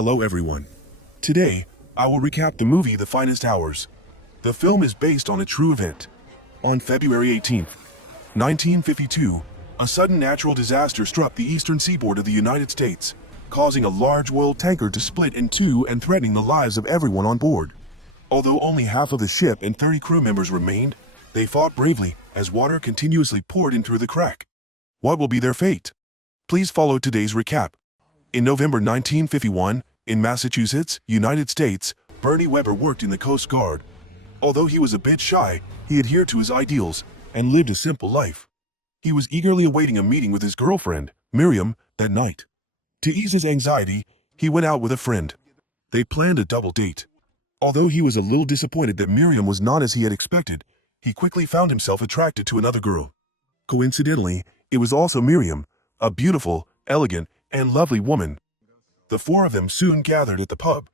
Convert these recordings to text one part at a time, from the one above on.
Hello everyone. Today, I will recap the movie The Finest Hours. The film is based on a true event. On February 18, 1952, a sudden natural disaster struck the eastern seaboard of the United States, causing a large oil tanker to split in two and threatening the lives of everyone on board. Although only half of the ship and 30 crew members remained, they fought bravely as water continuously poured in through the crack. What will be their fate? Please follow today's recap. In November 1951, in Massachusetts, United States, Bernie Webber worked in the Coast Guard. Although he was a bit shy, he adhered to his ideals and lived a simple life. He was eagerly awaiting a meeting with his girlfriend, Miriam, that night. To ease his anxiety, he went out with a friend. They planned a double date. Although he was a little disappointed that Miriam was not as he had expected, he quickly found himself attracted to another girl. Coincidentally, it was also Miriam, a beautiful, elegant, and lovely woman. The four of them soon gathered at the pub.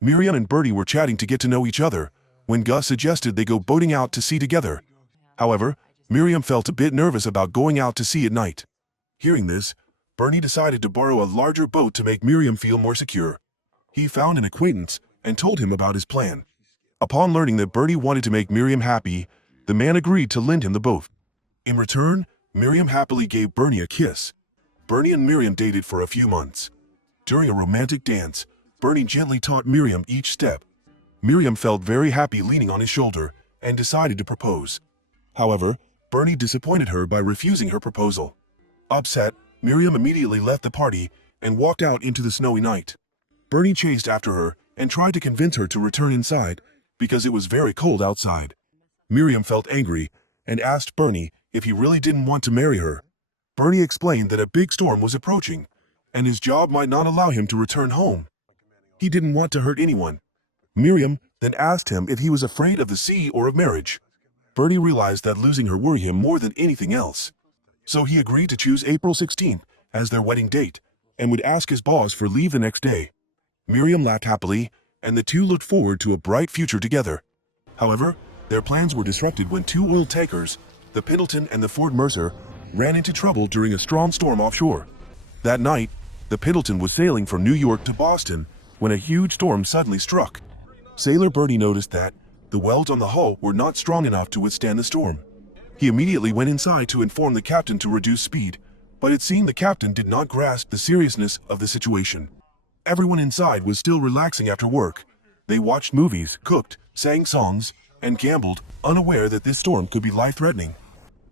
Miriam and Bertie were chatting to get to know each other, when Gus suggested they go boating out to sea together. However, Miriam felt a bit nervous about going out to sea at night. Hearing this, Bernie decided to borrow a larger boat to make Miriam feel more secure. He found an acquaintance and told him about his plan. Upon learning that Bertie wanted to make Miriam happy, the man agreed to lend him the boat. In return, Miriam happily gave Bernie a kiss. Bernie and Miriam dated for a few months. During a romantic dance, Bernie gently taught Miriam each step. Miriam felt very happy leaning on his shoulder and decided to propose. However, Bernie disappointed her by refusing her proposal. Upset, Miriam immediately left the party and walked out into the snowy night. Bernie chased after her and tried to convince her to return inside because it was very cold outside. Miriam felt angry and asked Bernie if he really didn't want to marry her. Bernie explained that a big storm was approaching, and his job might not allow him to return home. He didn't want to hurt anyone. Miriam then asked him if he was afraid of the sea or of marriage. Bernie realized that losing her worried him more than anything else. So he agreed to choose April 16th as their wedding date, and would ask his boss for leave the next day. Miriam laughed happily, and the two looked forward to a bright future together. However, their plans were disrupted when two oil tankers, the Pendleton and the Fort Mercer, ran into trouble during a strong storm offshore. That night, the Pendleton was sailing from New York to Boston when a huge storm suddenly struck. Sailor Bertie noticed that the welds on the hull were not strong enough to withstand the storm. He immediately went inside to inform the captain to reduce speed, but it seemed the captain did not grasp the seriousness of the situation. Everyone inside was still relaxing after work. They watched movies, cooked, sang songs, and gambled, unaware that this storm could be life-threatening.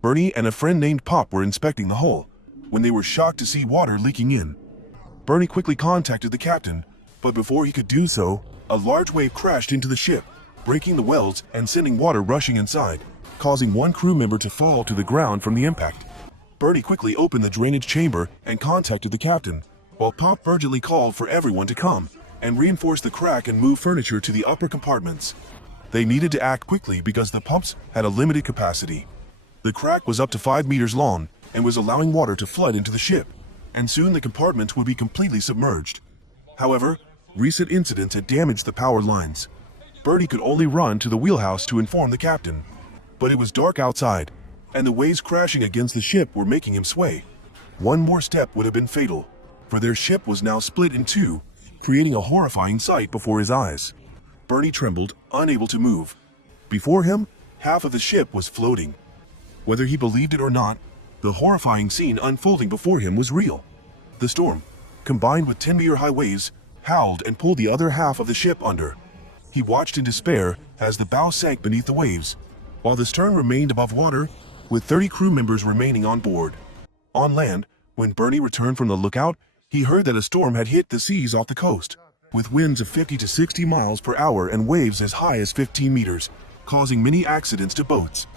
Bernie and a friend named Pop were inspecting the hull when they were shocked to see water leaking in. Bernie quickly contacted the captain, but before he could do so, a large wave crashed into the ship, breaking the welds and sending water rushing inside, causing one crew member to fall to the ground from the impact. Bernie quickly opened the drainage chamber and contacted the captain, while Pop urgently called for everyone to come and reinforce the crack and move furniture to the upper compartments. They needed to act quickly because the pumps had a limited capacity. The crack was up to 5 meters long and was allowing water to flood into the ship, and soon the compartments would be completely submerged. However, recent incidents had damaged the power lines. Bernie could only run to the wheelhouse to inform the captain. But it was dark outside, and the waves crashing against the ship were making him sway. One more step would have been fatal, for their ship was now split in two, creating a horrifying sight before his eyes. Bernie trembled, unable to move. Before him, half of the ship was floating. Whether he believed it or not, the horrifying scene unfolding before him was real. The storm, combined with 10-meter-high waves, howled and pulled the other half of the ship under. He watched in despair as the bow sank beneath the waves, while the stern remained above water, with 30 crew members remaining on board. On land, when Bernie returned from the lookout, he heard that a storm had hit the seas off the coast, with winds of 50 to 60 miles per hour and waves as high as 15 meters, causing many accidents to boats.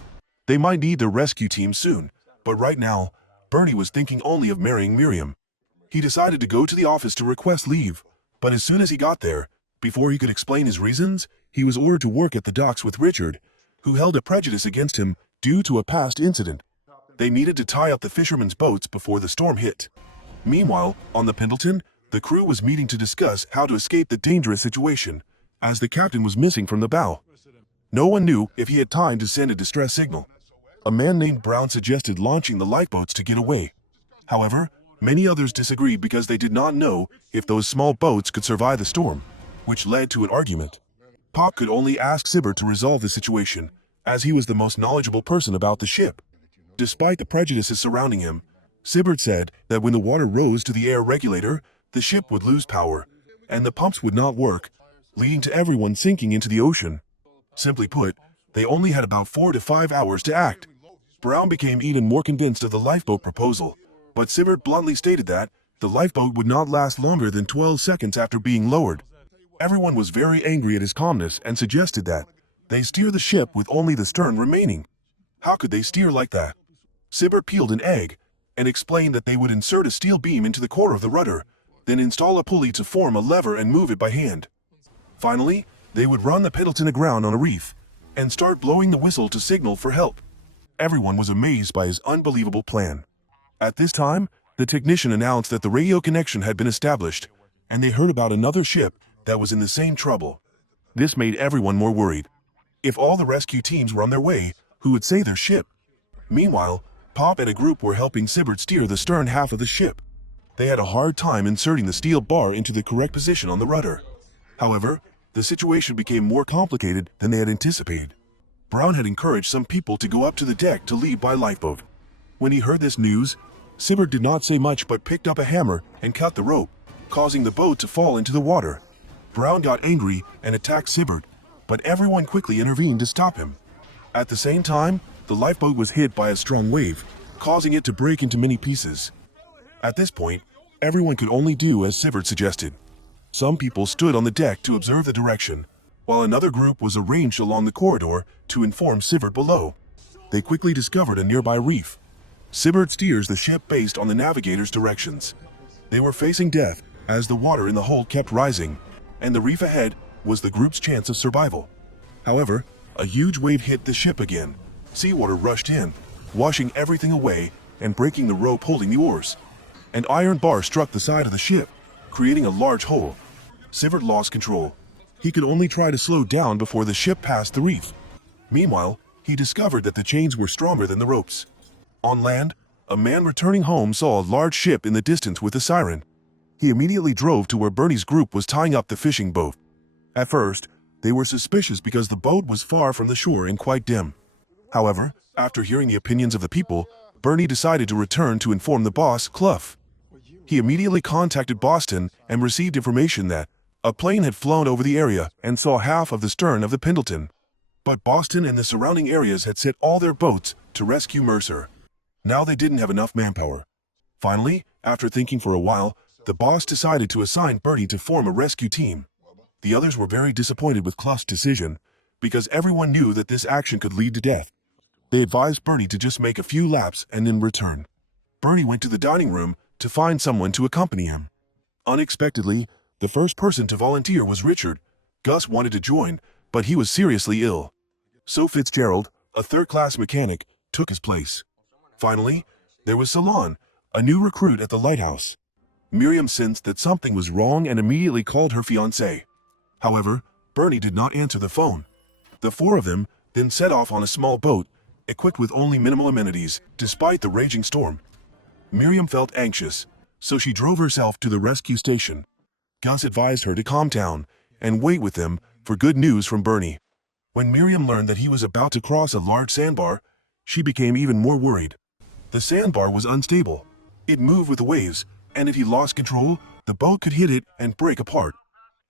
They might need the rescue team soon, but right now, Bernie was thinking only of marrying Miriam. He decided to go to the office to request leave, but as soon as he got there, before he could explain his reasons, he was ordered to work at the docks with Richard, who held a prejudice against him due to a past incident. They needed to tie up the fishermen's boats before the storm hit. Meanwhile, on the Pendleton, the crew was meeting to discuss how to escape the dangerous situation, as the captain was missing from the bow. No one knew if he had time to send a distress signal. A man named Brown suggested launching the lifeboats to get away. However, Many others disagreed because they did not know if those small boats could survive the storm, which led to an argument. Pop could only ask Sibbert to resolve the situation, as he was the most knowledgeable person about the ship. Despite the prejudices surrounding him, Sibbert said that when the water rose to the air regulator, the ship would lose power, and the pumps would not work, leading to everyone sinking into the ocean. Simply put, they only had about 4 to 5 hours to act. Brown became even more convinced of the lifeboat proposal, but Sibbert bluntly stated that the lifeboat would not last longer than 12 seconds after being lowered. Everyone was very angry at his calmness and suggested that they steer the ship with only the stern remaining. How could they steer like that? Sibbert peeled an egg and explained that they would insert a steel beam into the core of the rudder, then install a pulley to form a lever and move it by hand. Finally, they would run the Pendleton aground on a reef and start blowing the whistle to signal for help. Everyone was amazed by his unbelievable plan. At this time, the technician announced that the radio connection had been established, and they heard about another ship that was in the same trouble. This made everyone more worried. If all the rescue teams were on their way, who would save their ship? Meanwhile, Pop and a group were helping Sibbert steer the stern half of the ship. They had a hard time inserting the steel bar into the correct position on the rudder. However, the situation became more complicated than they had anticipated. Brown had encouraged some people to go up to the deck to leave by lifeboat. When he heard this news, Sibbert did not say much but picked up a hammer and cut the rope, causing the boat to fall into the water. Brown got angry and attacked Sibbert, but everyone quickly intervened to stop him. At the same time, the lifeboat was hit by a strong wave, causing it to break into many pieces. At this point, everyone could only do as Sibbert suggested. Some people stood on the deck to observe the direction, while another group was arranged along the corridor to inform Sibbert below. They quickly discovered a nearby reef. Sibbert steers the ship based on the navigator's directions. They were facing death as the water in the hold kept rising, and the reef ahead was the group's chance of survival. However, a huge wave hit the ship again. Seawater rushed in, washing everything away and breaking the rope holding the oars. An iron bar struck the side of the ship, creating a large hole. Sibbert lost control. He could only try to slow down before the ship passed the reef. Meanwhile, he discovered that the chains were stronger than the ropes. On land, a man returning home saw a large ship in the distance with a siren. He immediately drove to where Bernie's group was tying up the fishing boat. At first, they were suspicious because the boat was far from the shore and quite dim. However, after hearing the opinions of the people, Bernie decided to return to inform the boss, Clough. He immediately contacted Boston and received information that a plane had flown over the area and saw half of the stern of the Pendleton. But Boston and the surrounding areas had set all their boats to rescue Mercer. Now they didn't have enough manpower. Finally, after thinking for a while, the boss decided to assign Bernie to form a rescue team. The others were very disappointed with Clough's decision, because everyone knew that this action could lead to death. They advised Bernie to just make a few laps and then return. Bernie went to the dining room to find someone to accompany him. Unexpectedly, the first person to volunteer was Richard. Gus wanted to join, but he was seriously ill. So Fitzgerald, a third-class mechanic, took his place. Finally, there was Salon, a new recruit at the lighthouse. Miriam sensed that something was wrong and immediately called her fiancé. However, Bernie did not answer the phone. The four of them then set off on a small boat, equipped with only minimal amenities, despite the raging storm. Miriam felt anxious, so she drove herself to the rescue station. Gus advised her to calm down and wait with them for good news from Bernie. When Miriam learned that he was about to cross a large sandbar, she became even more worried. The sandbar was unstable. It moved with the waves, and if he lost control, the boat could hit it and break apart.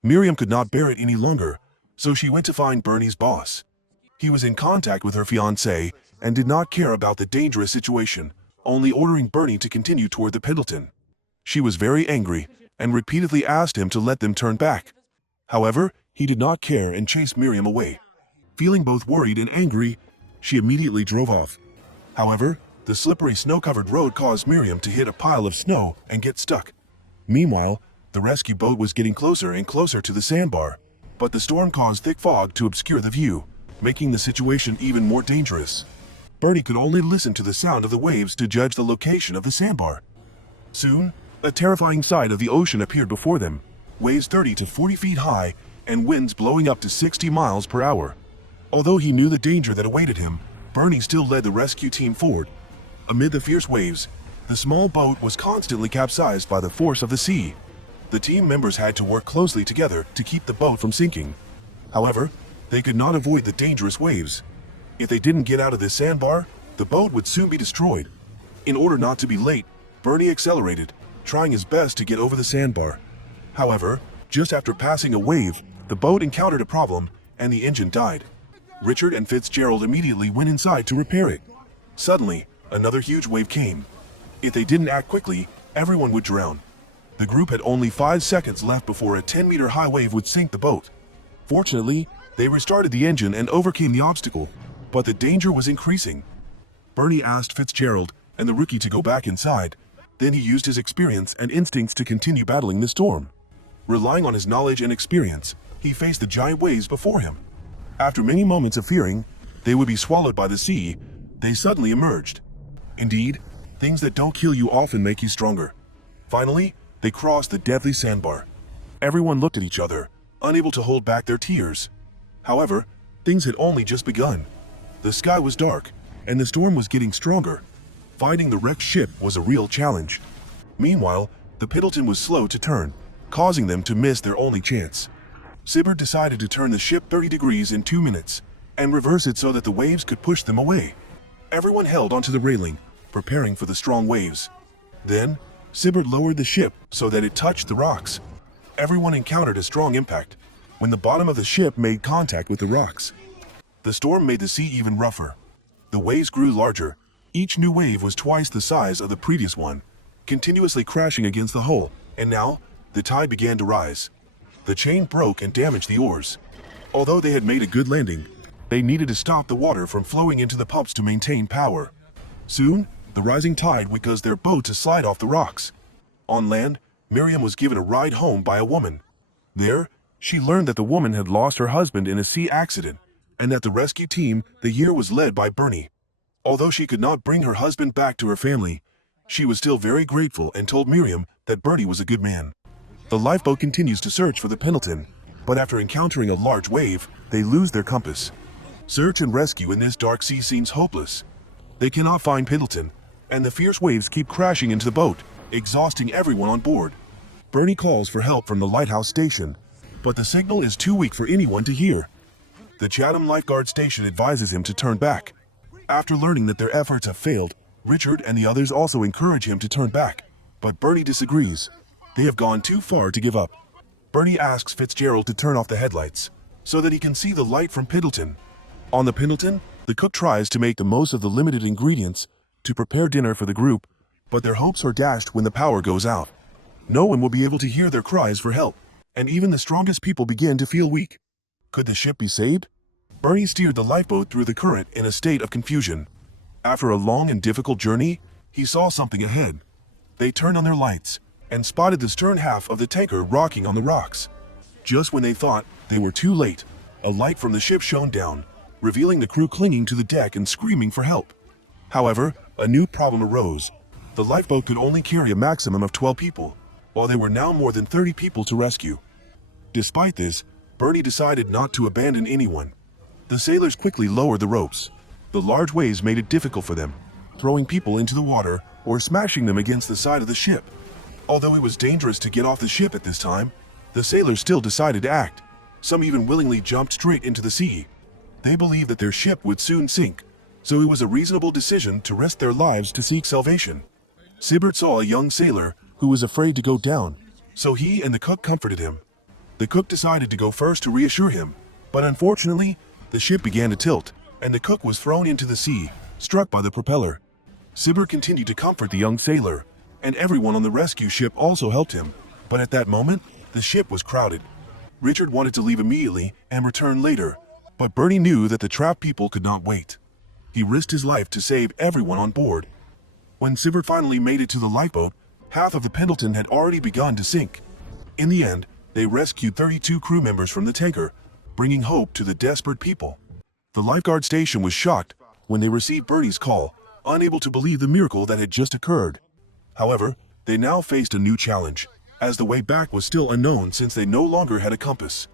Miriam could not bear it any longer, so she went to find Bernie's boss. He was in contact with her fiancé and did not care about the dangerous situation, only ordering Bernie to continue toward the Pendleton. She was very angry and repeatedly asked him to let them turn back. However, he did not care and chased Miriam away. Feeling both worried and angry, she immediately drove off. However, the slippery snow-covered road caused Miriam to hit a pile of snow and get stuck. Meanwhile, the rescue boat was getting closer and closer to the sandbar, but the storm caused thick fog to obscure the view, making the situation even more dangerous. Bernie could only listen to the sound of the waves to judge the location of the sandbar. Soon, a terrifying sight of the ocean appeared before them, waves 30 to 40 feet high and winds blowing up to 60 miles per hour. Although he knew the danger that awaited him, Bernie still led the rescue team forward. Amid the fierce waves, The small boat was constantly capsized by the force of the sea. The team members had to work closely together to keep the boat from sinking. However, they could not avoid the dangerous waves. If they didn't get out of this sandbar, the boat would soon be destroyed. In order not to be late, Bernie accelerated, trying his best to get over the sandbar. However, just after passing a wave, the boat encountered a problem and the engine died. Richard and Fitzgerald immediately went inside to repair it. Suddenly, another huge wave came. If they didn't act quickly, everyone would drown. The group had only 5 seconds left before a 10-meter high wave would sink the boat. Fortunately, they restarted the engine and overcame the obstacle, but the danger was increasing. Bernie asked Fitzgerald and the rookie to go back inside. Then he used his experience and instincts to continue battling the storm. Relying on his knowledge and experience, he faced the giant waves before him. After many moments of fearing they would be swallowed by the sea, they suddenly emerged. Indeed, things that don't kill you often make you stronger. Finally, they crossed the deadly sandbar. Everyone looked at each other, unable to hold back their tears. However, things had only just begun. The sky was dark, and the storm was getting stronger. Finding the wrecked ship was a real challenge. Meanwhile, the Piddleton was slow to turn, causing them to miss their only chance. Sibbert decided to turn the ship 30 degrees in 2 minutes, and reverse it so that the waves could push them away. Everyone held onto the railing, preparing for the strong waves. Then, Sibbert lowered the ship so that it touched the rocks. Everyone encountered a strong impact when the bottom of the ship made contact with the rocks. The storm made the sea even rougher. The waves grew larger. Each new wave was twice the size of the previous one, continuously crashing against the hull, and now, the tide began to rise. The chain broke and damaged the oars. Although they had made a good landing, they needed to stop the water from flowing into the pumps to maintain power. Soon, the rising tide would cause their boat to slide off the rocks. On land, Miriam was given a ride home by a woman. There, she learned that the woman had lost her husband in a sea accident, and that the rescue team the year was led by Bernie. Although she could not bring her husband back to her family, she was still very grateful and told Miriam that Bernie was a good man. The lifeboat continues to search for the Pendleton, but after encountering a large wave, they lose their compass. Search and rescue in this dark sea seems hopeless. They cannot find Pendleton, and the fierce waves keep crashing into the boat, exhausting everyone on board. Bernie calls for help from the lighthouse station, but the signal is too weak for anyone to hear. The Chatham Lifeguard Station advises him to turn back. After learning that their efforts have failed, Richard and the others also encourage him to turn back, but Bernie disagrees. They have gone too far to give up. Bernie asks Fitzgerald to turn off the headlights, so that he can see the light from Pendleton. On the Pendleton, the cook tries to make the most of the limited ingredients to prepare dinner for the group, but their hopes are dashed when the power goes out. No one will be able to hear their cries for help, and even the strongest people begin to feel weak. Could the ship be saved? Bernie steered the lifeboat through the current in a state of confusion. After a long and difficult journey, he saw something ahead. They turned on their lights and spotted the stern half of the tanker rocking on the rocks. Just when they thought they were too late, a light from the ship shone down, revealing the crew clinging to the deck and screaming for help. However, a new problem arose. The lifeboat could only carry a maximum of 12 people, while there were now more than 30 people to rescue. Despite this, Bernie decided not to abandon anyone. The sailors quickly lowered the ropes. The large waves made it difficult for them, throwing people into the water or smashing them against the side of the ship. Although it was dangerous to get off the ship at this time, the sailors still decided to act. Some even willingly jumped straight into the sea. They believed that their ship would soon sink, so it was a reasonable decision to risk their lives to seek salvation. Sibbert saw a young sailor who was afraid to go down, so he and the cook comforted him. The cook decided to go first to reassure him, but unfortunately, the ship began to tilt, and the cook was thrown into the sea, struck by the propeller. Sibbert continued to comfort the young sailor, and everyone on the rescue ship also helped him, but at that moment, the ship was crowded. Richard wanted to leave immediately and return later, but Bernie knew that the trapped people could not wait. He risked his life to save everyone on board. When Sibbert finally made it to the lifeboat, half of the Pendleton had already begun to sink. In the end, they rescued 32 crew members from the tanker, bringing hope to the desperate people. The lifeguard station was shocked when they received Bernie's call, unable to believe the miracle that had just occurred. However, they now faced a new challenge, as the way back was still unknown since they no longer had a compass.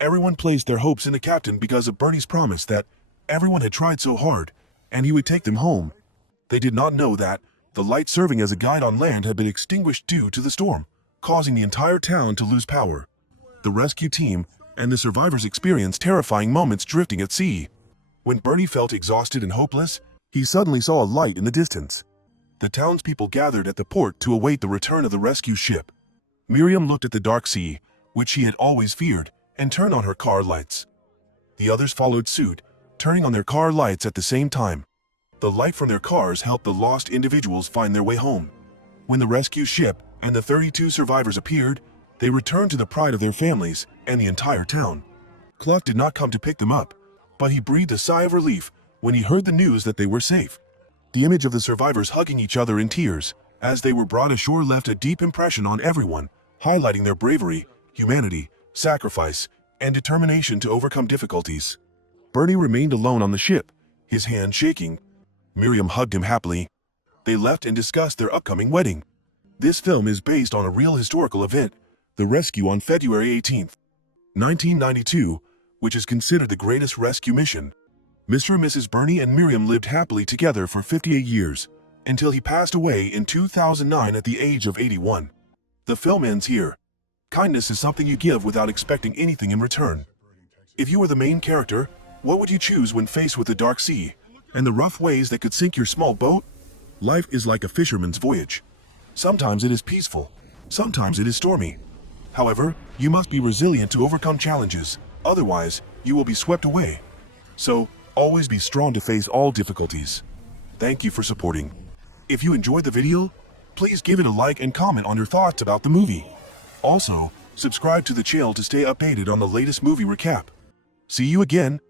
Everyone placed their hopes in the captain because of Bernie's promise that everyone had tried so hard, and he would take them home. They did not know that, The light serving as a guide on land had been extinguished due to the storm, causing the entire town to lose power. The rescue team and the survivors experienced terrifying moments drifting at sea. When Bernie felt exhausted and hopeless, he suddenly saw a light in the distance. The townspeople gathered at the port to await the return of the rescue ship. Miriam looked at the dark sea, which she had always feared, and turned on her car lights. The others followed suit, turning on their car lights at the same time. The light from their cars helped the lost individuals find their way home. When the rescue ship and the 32 survivors appeared, they returned to the pride of their families and the entire town. Cluck did not come to pick them up, but he breathed a sigh of relief when he heard the news that they were safe. The image of the survivors hugging each other in tears as they were brought ashore left a deep impression on everyone, highlighting their bravery, humanity, sacrifice, and determination to overcome difficulties. Bernie remained alone on the ship, his hand shaking. Miriam hugged him happily. They left and discussed their upcoming wedding. This film is based on a real historical event, the rescue on February 18, 1992, which is considered the greatest rescue mission. Mr. and Mrs. Bernie and Miriam lived happily together for 58 years, until he passed away in 2009 at the age of 81. The film ends here. Kindness is something you give without expecting anything in return. If you were the main character, what would you choose when faced with the dark sea and the rough waves that could sink your small boat? Life is like a fisherman's voyage. Sometimes it is peaceful, sometimes it is stormy. However, you must be resilient to overcome challenges, otherwise you will be swept away. So, always be strong to face all difficulties. Thank you for supporting. If you enjoyed the video, please give it a like and comment on your thoughts about the movie. Also, subscribe to the channel to stay updated on the latest movie recap. See you again.